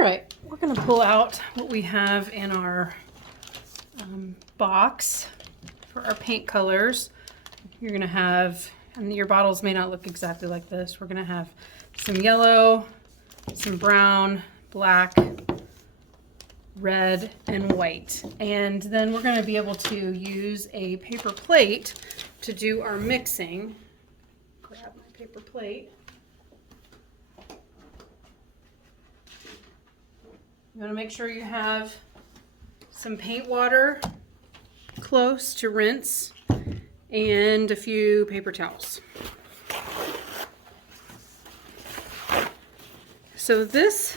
All right, we're going to pull out what we have in our box for our paint colors. You're going to have, and your bottles may not look exactly like this, we're going to have some yellow, some brown, black, red, and white. And then we're going to be able to use a paper plate to do our mixing. Grab my paper plate. You want to make sure you have some paint water close to rinse and a few paper towels. So this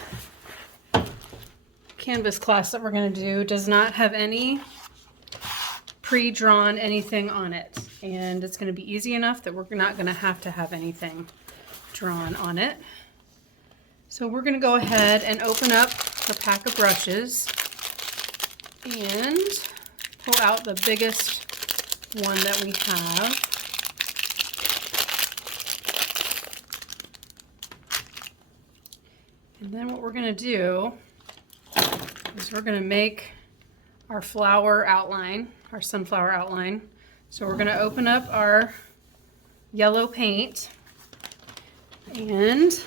canvas class that we're going to do does not have any pre-drawn anything on it, and it's going to be easy enough that we're not going to have anything drawn on it. So we're going to go ahead and open up a pack of brushes and pull out the biggest one that we have. And then what we're going to do is we're going to make our flower outline, our sunflower outline. So we're going to open up our yellow paint, and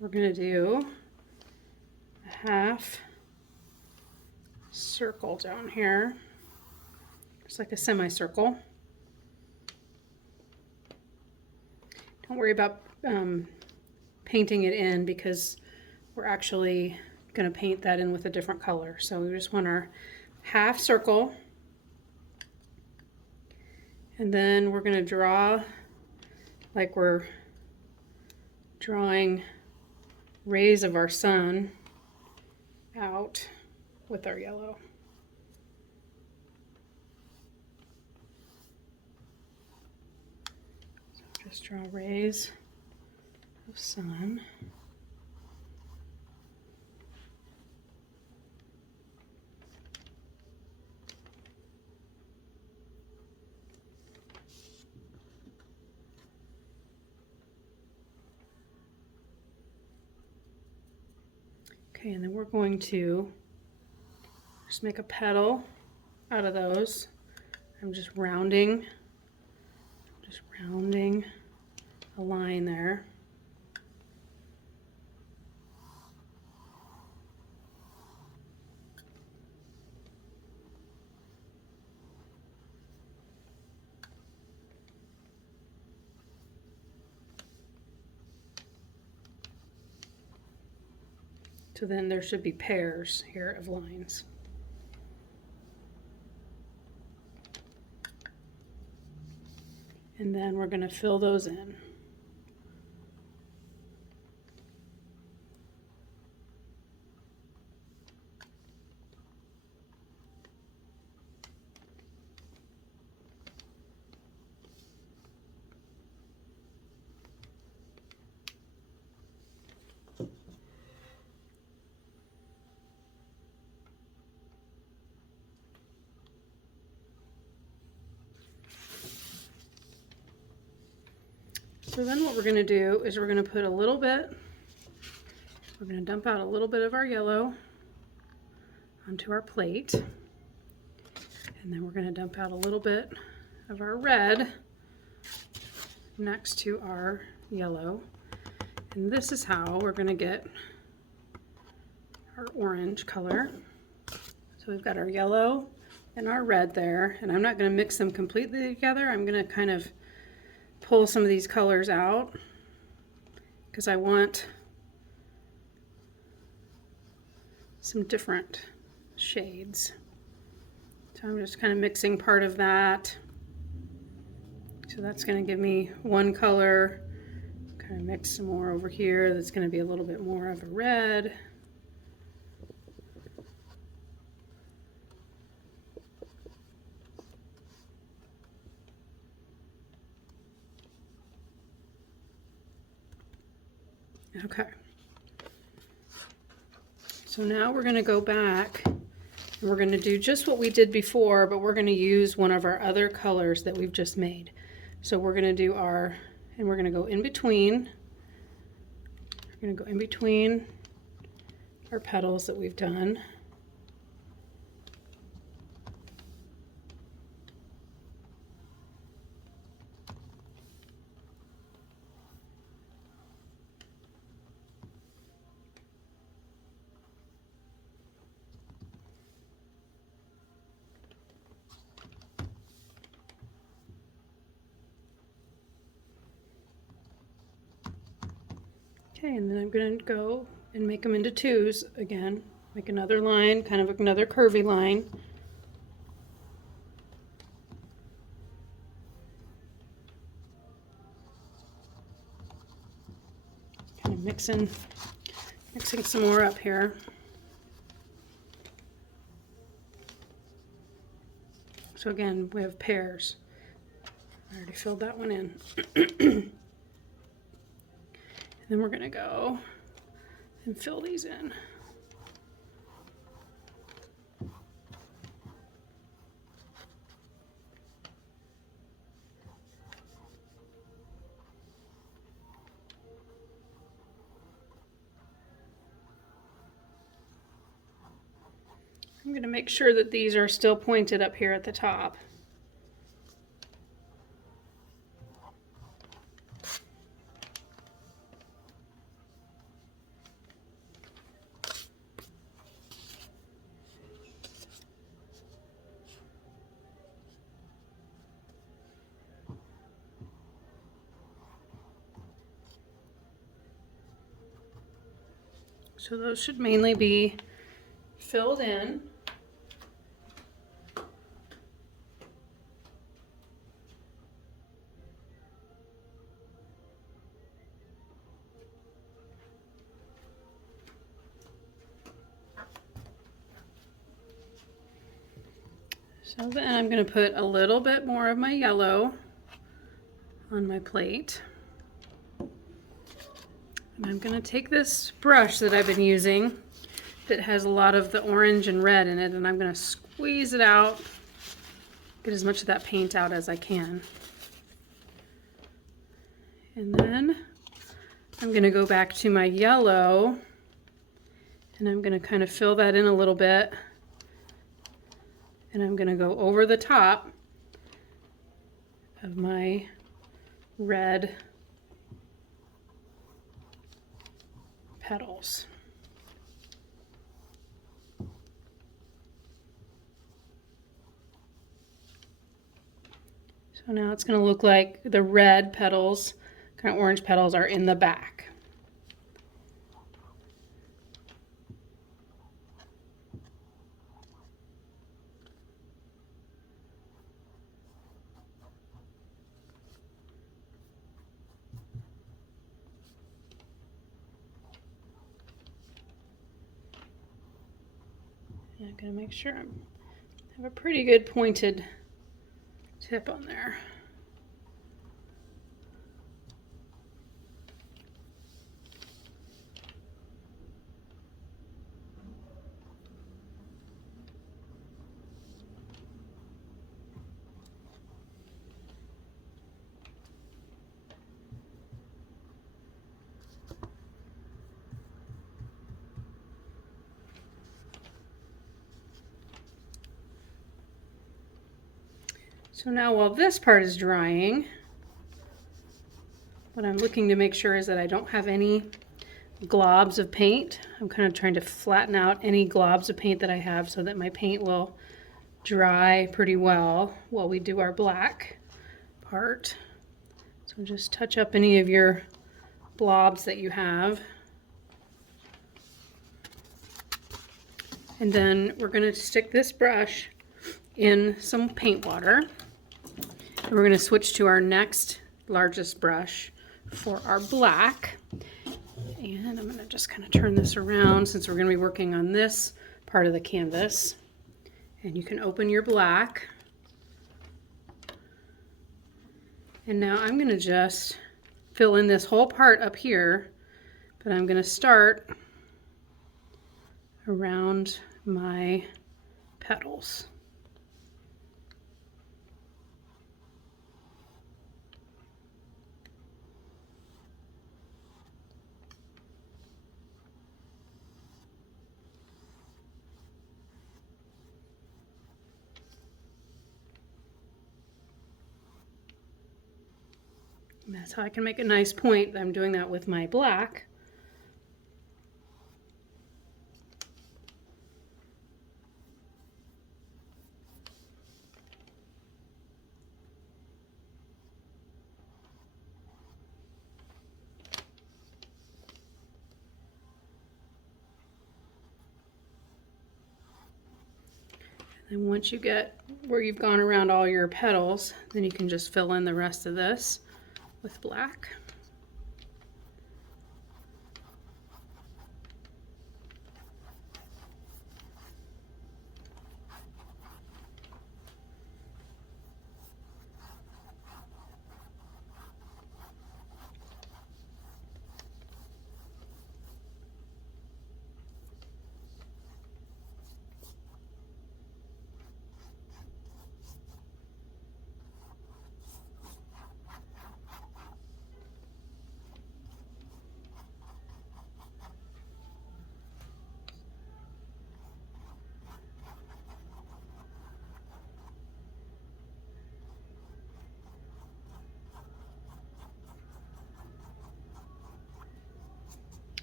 we're going to do a half circle down here. It's like a semicircle. Don't worry about painting it in, because we're actually going to paint that in with a different color. So we just want our half circle, and then we're going to draw like we're drawing rays of our sun out with our yellow. So just draw rays of sun. Okay, and then we're going to just make a petal out of those. I'm just rounding a line there. So then there should be pairs here of lines. And then we're going to fill those in. So then what we're going to do is we're going to put a little bit, we're going to dump out a little bit of our yellow onto our plate, and then we're going to dump out a little bit of our red next to our yellow, and this is how we're going to get our orange color. So we've got our yellow and our red there, and I'm not going to mix them completely together. I'm going to kind of pull some of these colors out because I want some different shades. So I'm just kind of mixing part of that. So that's going to give me one color. Kind of mix some more over here. That's going to be a little bit more of a red. Okay, so now we're going to go back and we're going to do just what we did before, but we're going to use one of our other colors that we've just made. So we're going to do our, and we're going to go in between We're going to go in between our petals that we've done. Okay, and then I'm going to go and make them into twos again. Make another line, kind of another curvy line. Kind of mixing some more up here. So again, we have pairs. I already filled that one in. And then we're going to go and fill these in. I'm going to make sure that these are still pointed up here at the top. So those should mainly be filled in. So then I'm going to put a little bit more of my yellow on my plate. And I'm going to take this brush that I've been using that has a lot of the orange and red in it, and I'm going to squeeze it out, get as much of that paint out as I can. And then I'm going to go back to my yellow, and I'm going to kind of fill that in a little bit. And I'm going to go over the top of my red petals. So now it's going to look like the red petals, kind of orange petals, are in the back. I'm going to make sure I have a pretty good pointed tip on there. So now while this part is drying, what I'm looking to make sure is that I don't have any globs of paint. I'm kind of trying to flatten out any globs of paint that I have so that my paint will dry pretty well while we do our black part. So just touch up any of your blobs that you have. And then we're going to stick this brush in some paint water. And we're going to switch to our next largest brush for our black. And I'm going to just kind of turn this around since we're going to be working on this part of the canvas. And you can open your black. And now I'm going to just fill in this whole part up here, but I'm going to start around my petals. And that's how I can make a nice point. I'm doing that with my black. And once you get where you've gone around all your petals, then you can just fill in the rest of this with black.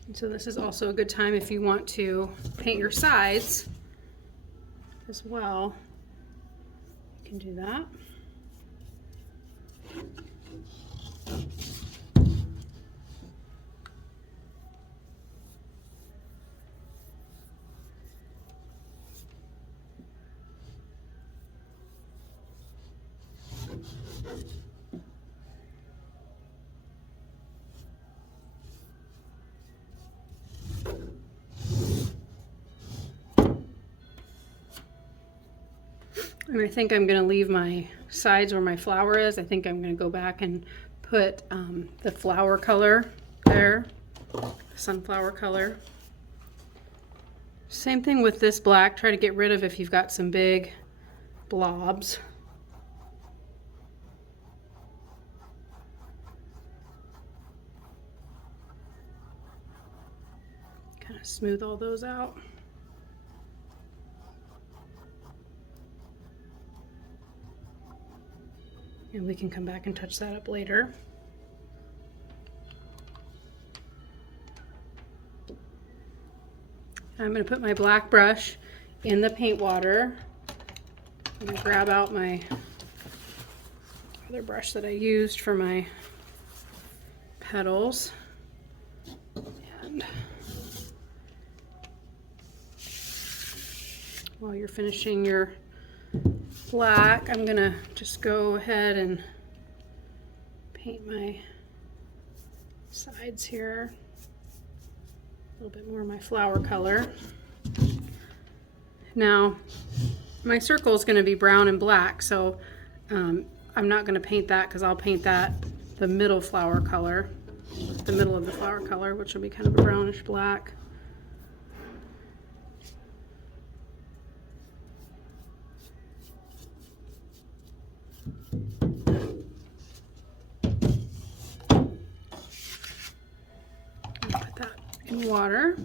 And so this is also a good time if you want to paint your sides as well. You can do that. And I think I'm going to leave my sides where my flower is. I think I'm going to go back and put the flower color there, sunflower color. Same thing with this black. Try to get rid of if you've got some big blobs. Kind of smooth all those out. And we can come back and touch that up later. I'm going to put my black brush in the paint water. I'm going to grab out my other brush that I used for my petals. And while you're finishing your black, I'm gonna just go ahead and paint my sides here. A little bit more of my flower color. Now, my circle is gonna be brown and black, so I'm not gonna paint that because I'll paint that the middle flower color, the middle of the flower color, which will be kind of a brownish black. Put that in water.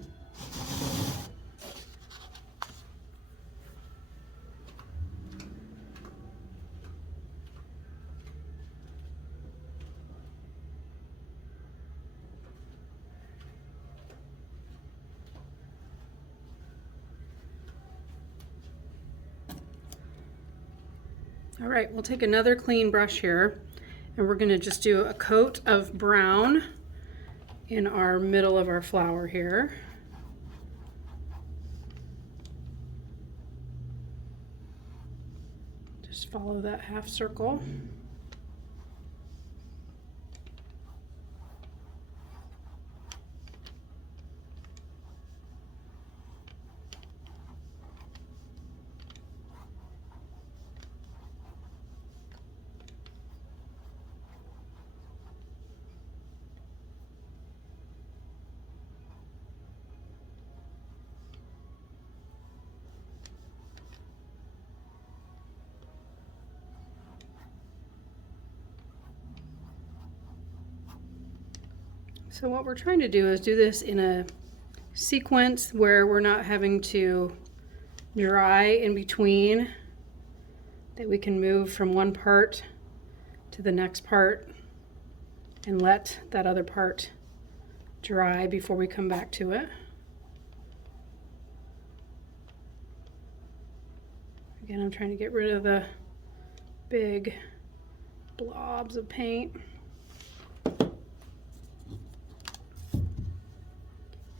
All right, we'll take another clean brush here and we're going to just do a coat of brown in our middle of our flower here. Just follow that half circle. So what we're trying to do is do this in a sequence where we're not having to dry in between, that we can move from one part to the next part and let that other part dry before we come back to it. Again, I'm trying to get rid of the big blobs of paint.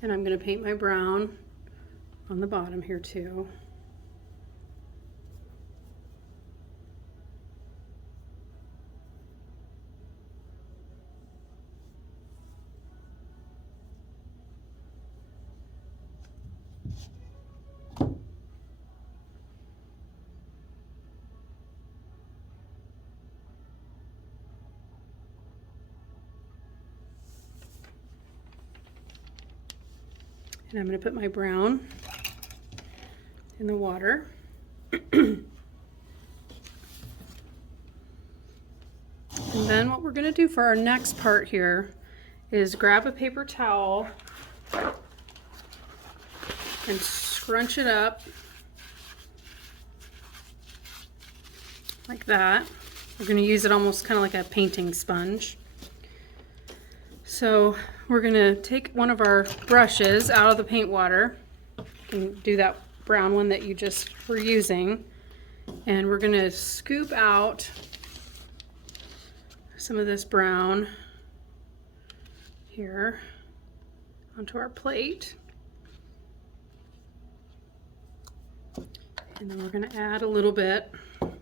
And I'm going to paint my brown on the bottom here too. And I'm going to put my brown in the water. And then what we're going to do for our next part here is grab a paper towel and scrunch it up like that. We're going to use it almost kind of like a painting sponge. So we're going to take one of our brushes out of the paint water. You can do that brown one that you just were using. And we're going to scoop out some of this brown here onto our plate. And then we're going to add a little bit of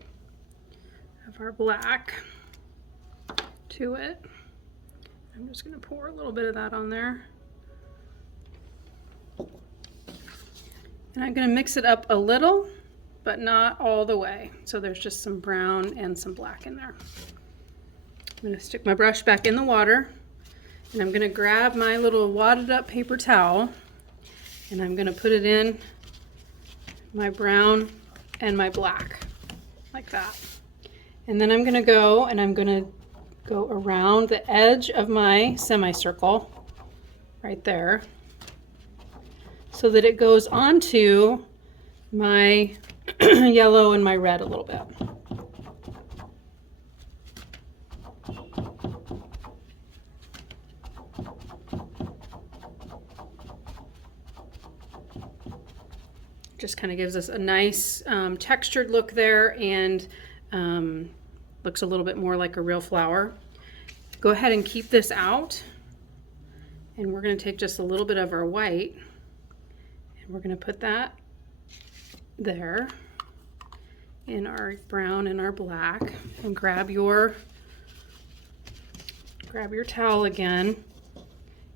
our black to it. I'm just going to pour a little bit of that on there. And I'm going to mix it up a little, but not all the way. So there's just some brown and some black in there. I'm going to stick my brush back in the water, and I'm going to grab my little wadded up paper towel, and I'm going to put it in my brown and my black, like that. And then I'm going to go around the edge of my semicircle right there so that it goes onto my yellow and my red a little bit. Just kind of gives us a nice textured look there, and looks a little bit more like a real flower. Go ahead and keep this out, and we're going to take just a little bit of our white, and we're going to put that there in our brown and our black, and grab your towel again,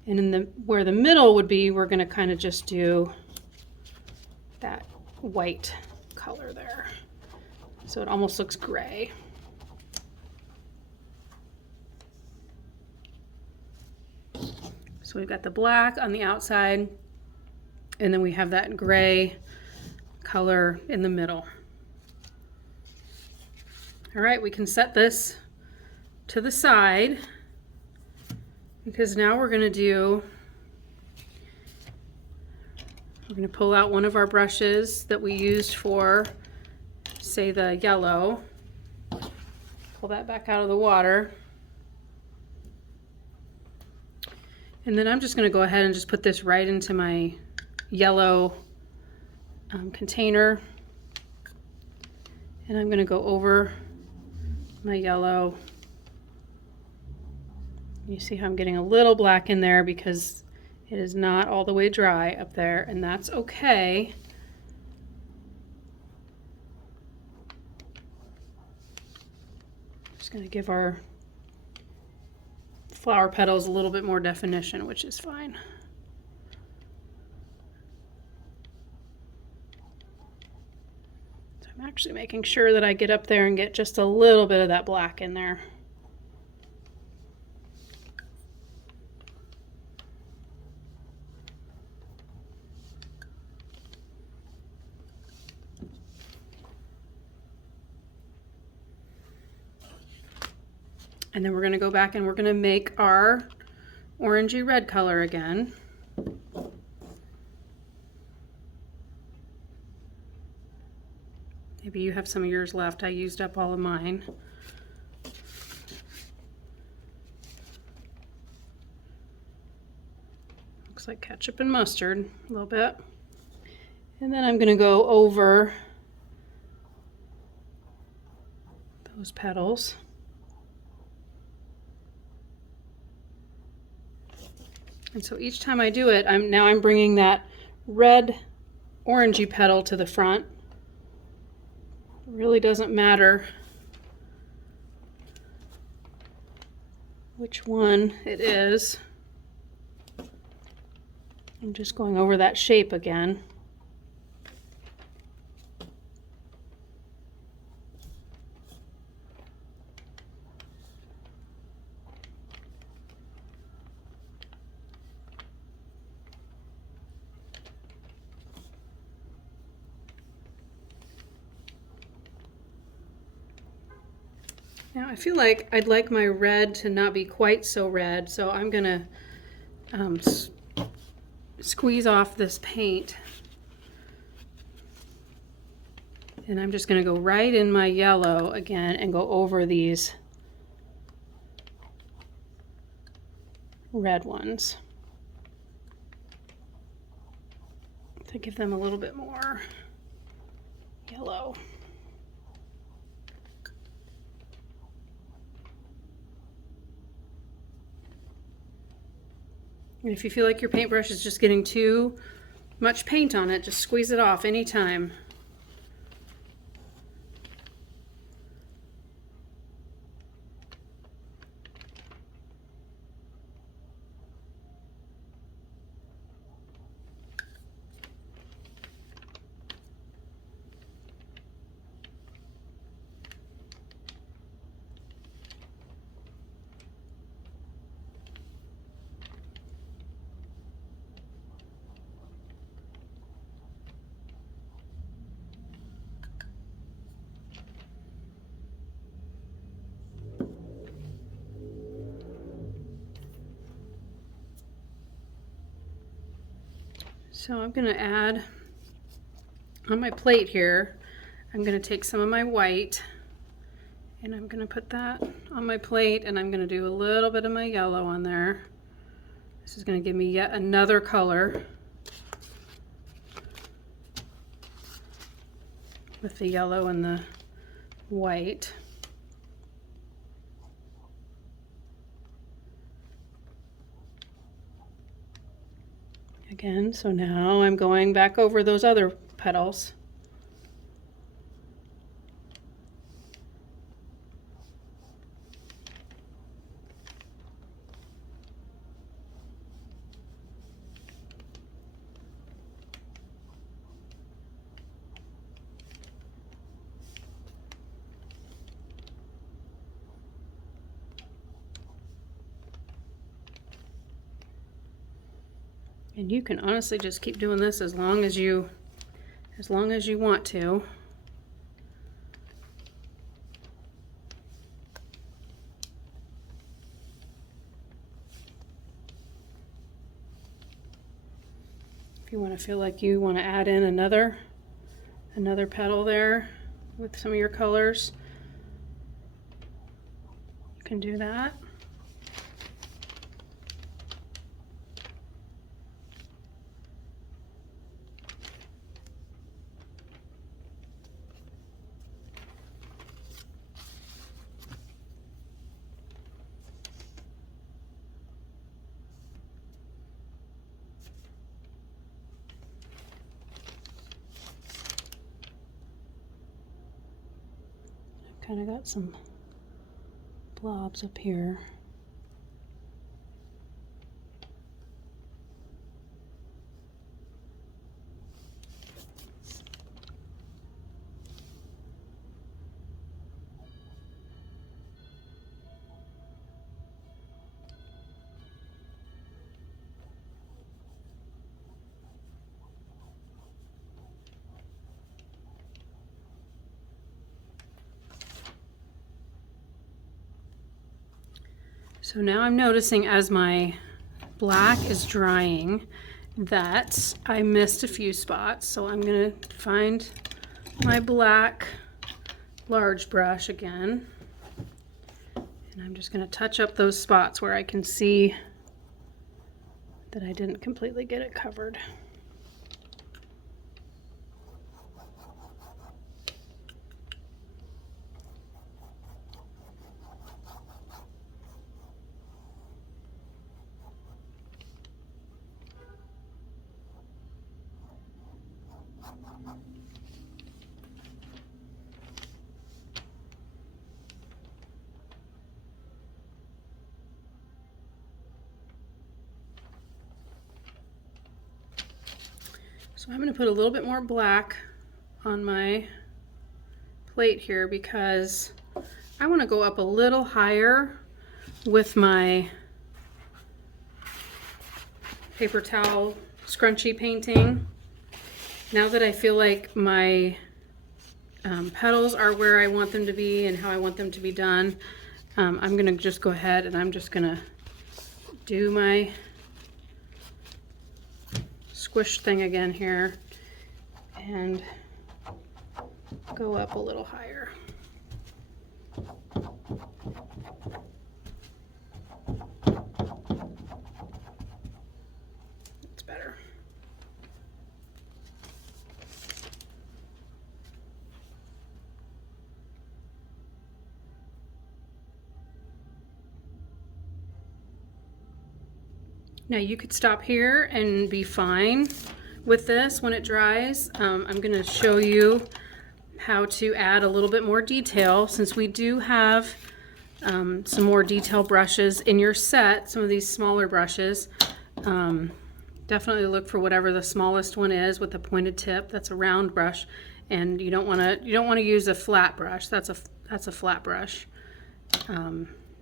and in where the middle would be, we're going to kind of just do that white color there, so it almost looks gray. So we've got the black on the outside, and then we have that gray color in the middle. All right, we can set this to the side, because now we're going to pull out one of our brushes that we used for, say, the yellow. Pull that back out of the water. And then I'm just going to go ahead and just put this right into my yellow container. And I'm going to go over my yellow. You see how I'm getting a little black in there because it is not all the way dry up there, and that's okay. Just going to give our flower petals a little bit more definition, which is fine. So I'm actually making sure that I get up there and get just a little bit of that black in there. And then we're going to go back and we're going to make our orangey red color again. Maybe you have some of yours left. I used up all of mine. Looks like ketchup and mustard a little bit. And then I'm going to go over those petals. And so each time I do it, I'm bringing that red orangey petal to the front. It really doesn't matter which one it is. I'm just going over that shape again. Now I feel like I'd like my red to not be quite so red, so I'm gonna squeeze off this paint. And I'm just gonna go right in my yellow again and go over these red ones to give them a little bit more yellow. And if you feel like your paintbrush is just getting too much paint on it, just squeeze it off anytime. So I'm going to add on my plate here, I'm going to take some of my white and I'm going to put that on my plate, and I'm going to do a little bit of my yellow on there. This is going to give me yet another color with the yellow and the white. Again, so now I'm going back over those other petals. And you can honestly just keep doing this as long as you want to. If you want to feel like you want to add in another petal there with some of your colors, you can do that. Kind of got some blobs up here. So now I'm noticing as my black is drying that I missed a few spots. So I'm going to find my black large brush again. And I'm just going to touch up those spots where I can see that I didn't completely get it covered. So I'm going to put a little bit more black on my plate here because I want to go up a little higher with my paper towel scrunchie painting. Now that I feel like my petals are where I want them to be and how I want them to be done, I'm going to just go ahead and I'm just going to do my squish thing again here and go up a little higher. That's better. Now you could stop here and be fine with this when it dries. I'm going to show you how to add a little bit more detail since we do have some more detail brushes in your set, some of these smaller brushes. Definitely look for whatever the smallest one is with a pointed tip. That's a round brush, and you don't want to use a flat brush. That's a flat brush.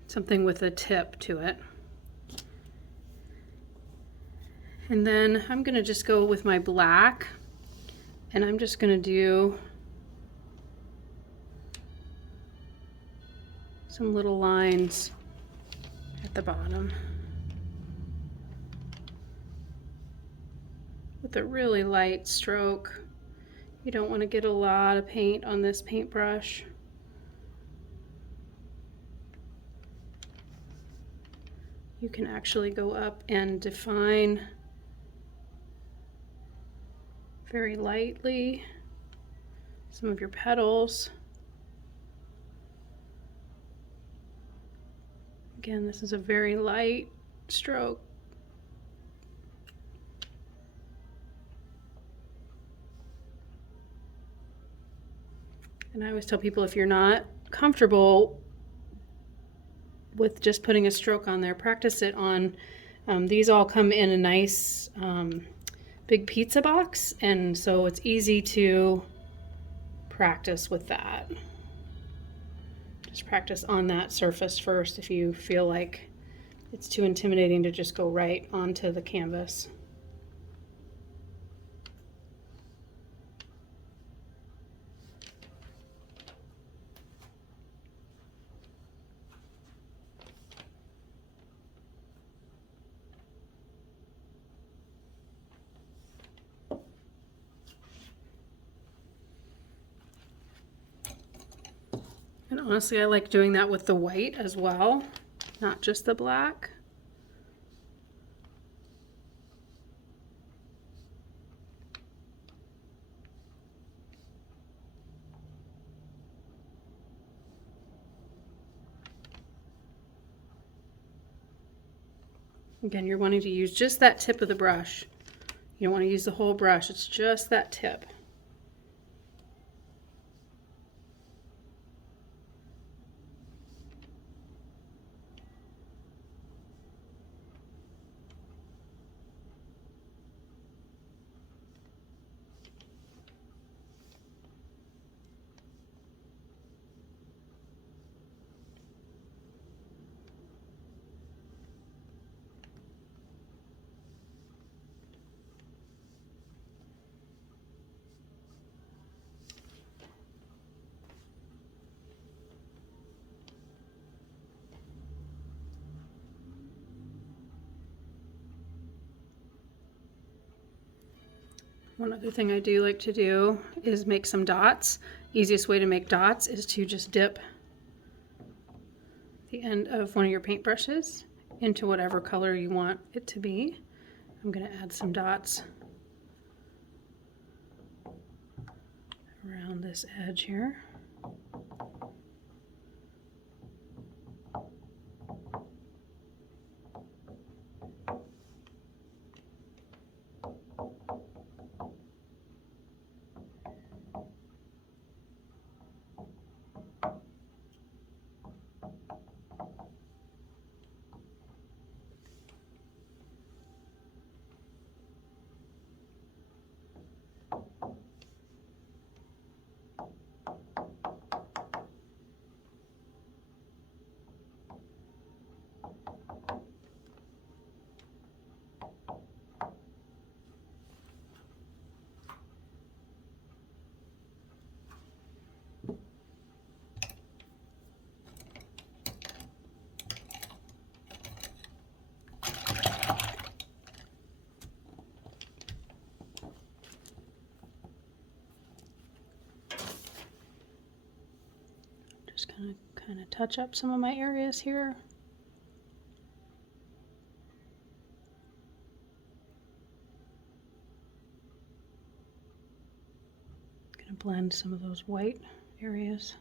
Something with a tip to it. And then I'm going to just go with my black, and I'm just going to do some little lines at the bottom with a really light stroke. You don't want to get a lot of paint on this paintbrush. You can actually go up and define very lightly some of your petals. Again, this is a very light stroke. And I always tell people, if you're not comfortable with just putting a stroke on there, practice it on, these all come in a nice big pizza box, and so it's easy to practice with that. Just practice on that surface first if you feel like it's too intimidating to just go right onto the canvas. And honestly, I like doing that with the white as well, not just the black. Again, you're wanting to use just that tip of the brush. You don't want to use the whole brush, it's just that tip. One other thing I do like to do is make some dots. Easiest way to make dots is to just dip the end of one of your paintbrushes into whatever color you want it to be, I'm going to add some dots around this edge here. Just kind of touch up some of my areas here. Gonna blend some of those white areas.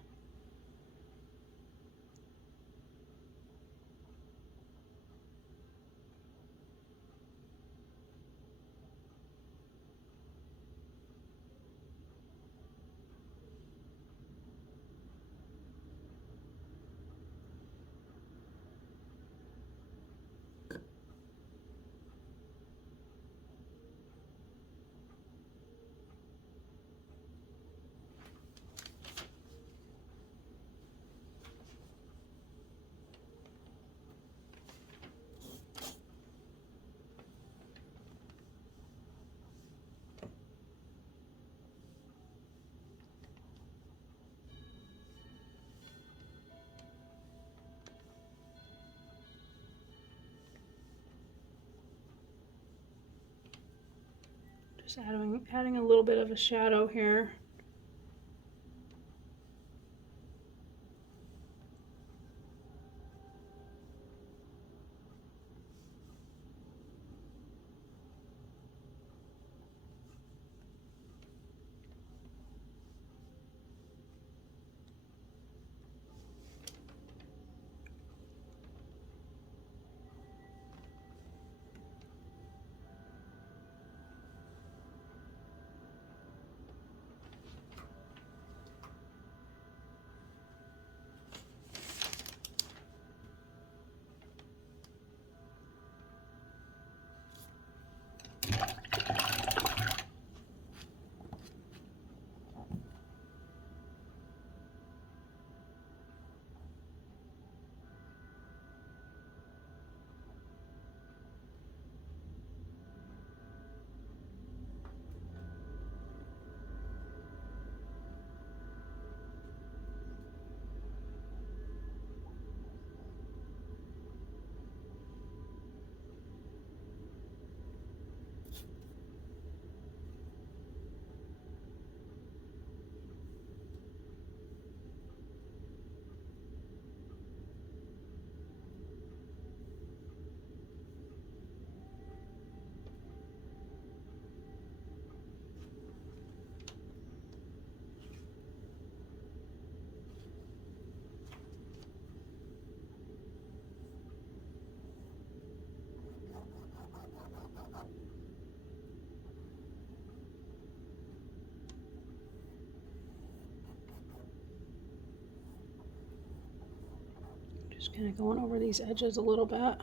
Just adding a little bit of a shadow here. Just kind of going over these edges a little bit.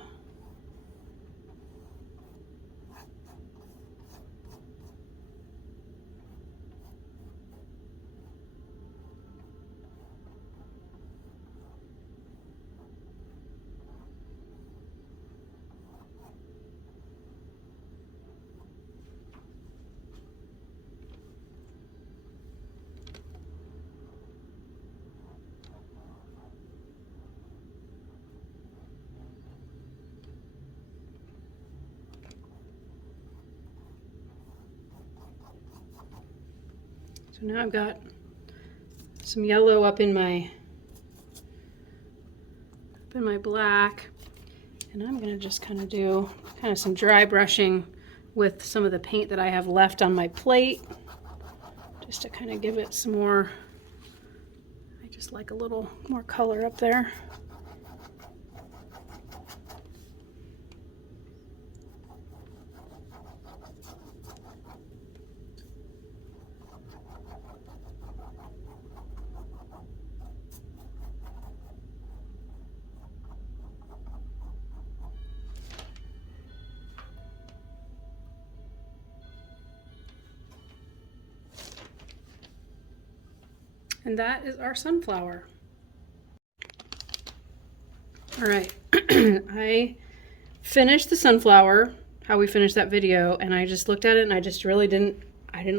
So now I've got some yellow up in my black, and I'm going to just kind of do some dry brushing with some of the paint that I have left on my plate, just to kind of give it some more, I just like a little more color up there. And that is our sunflower. All right, I finished the sunflower, how we finished that video, and I just looked at it and I just really didn't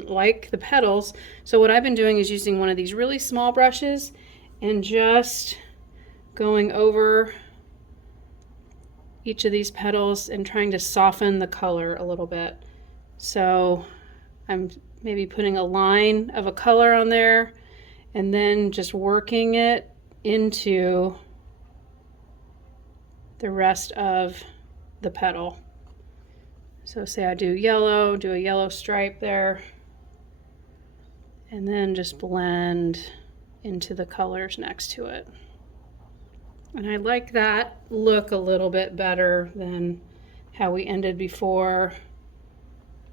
like the petals. So what I've been doing is using one of these really small brushes and just going over each of these petals and trying to soften the color a little bit. So I'm maybe putting a line of a color on there and then just working it into the rest of the petal. So say I do a yellow stripe there, and then just blend into the colors next to it. And I like that look a little bit better than how we ended before.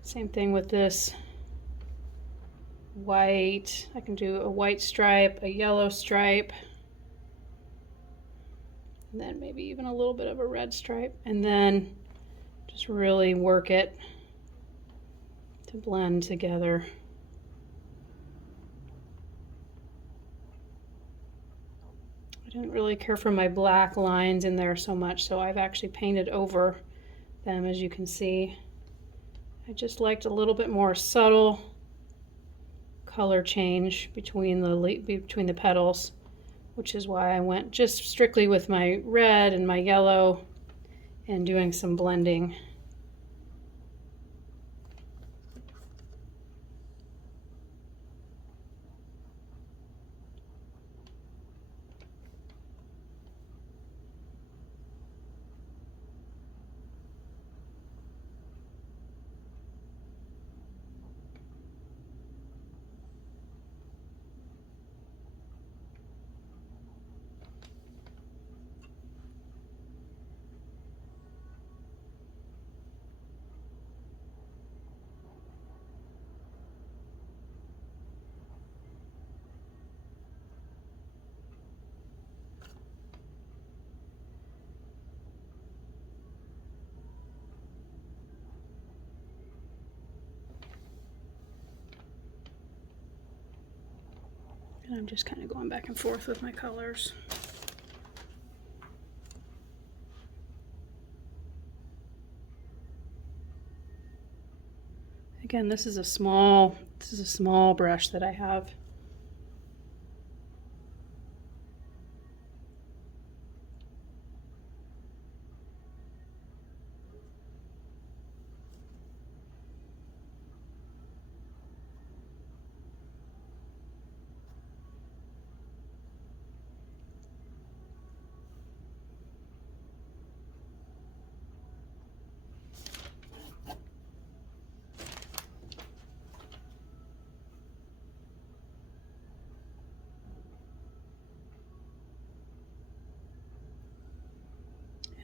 Same thing with this white. I can do a white stripe, a yellow stripe, and then maybe even a little bit of a red stripe, and then just really work it to blend together. I didn't really care for my black lines in there so much, so I've actually painted over them, as you can see. I just liked a little bit more subtle color change between the petals, which is why I went just strictly with my red and my yellow and doing some blending. And I'm just kind of going back and forth with my colors. Again, this is a small brush that I have.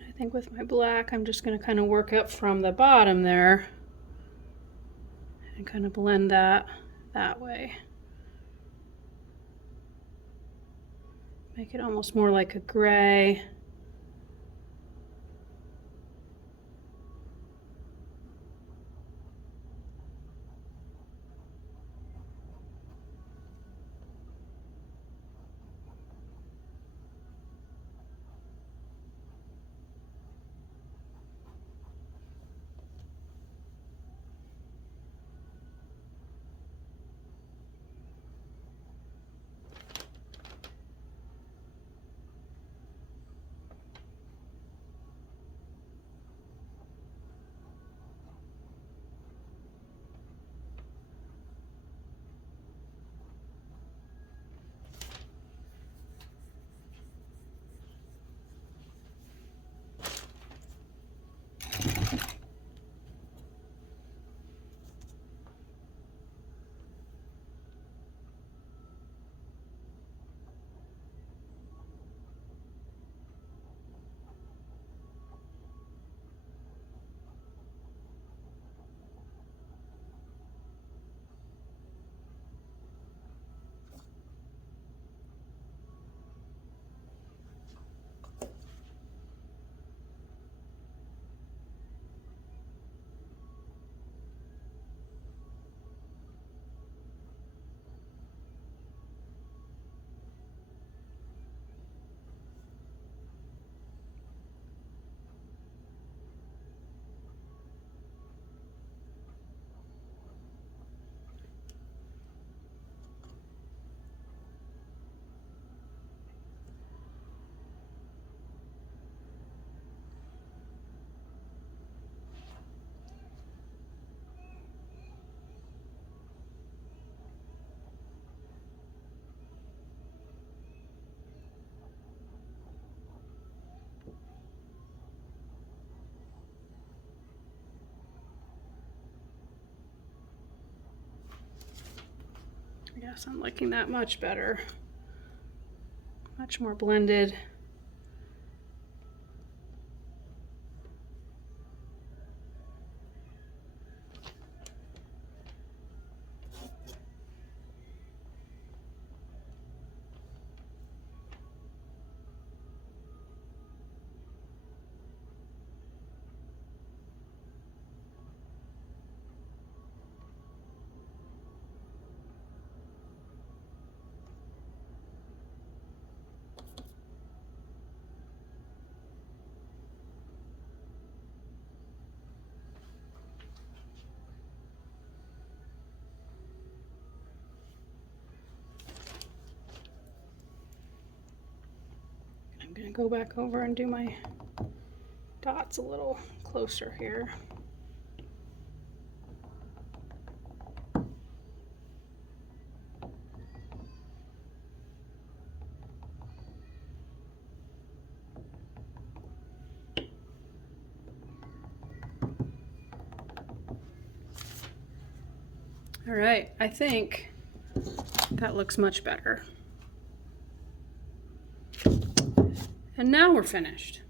I think with my black, I'm just going to kind of work up from the bottom there and kind of blend that way. Make it almost more like a gray. Yes, I'm liking that much better. Much more blended. I'm going to go back over and do my dots a little closer here. All right, I think that looks much better. And now we're finished.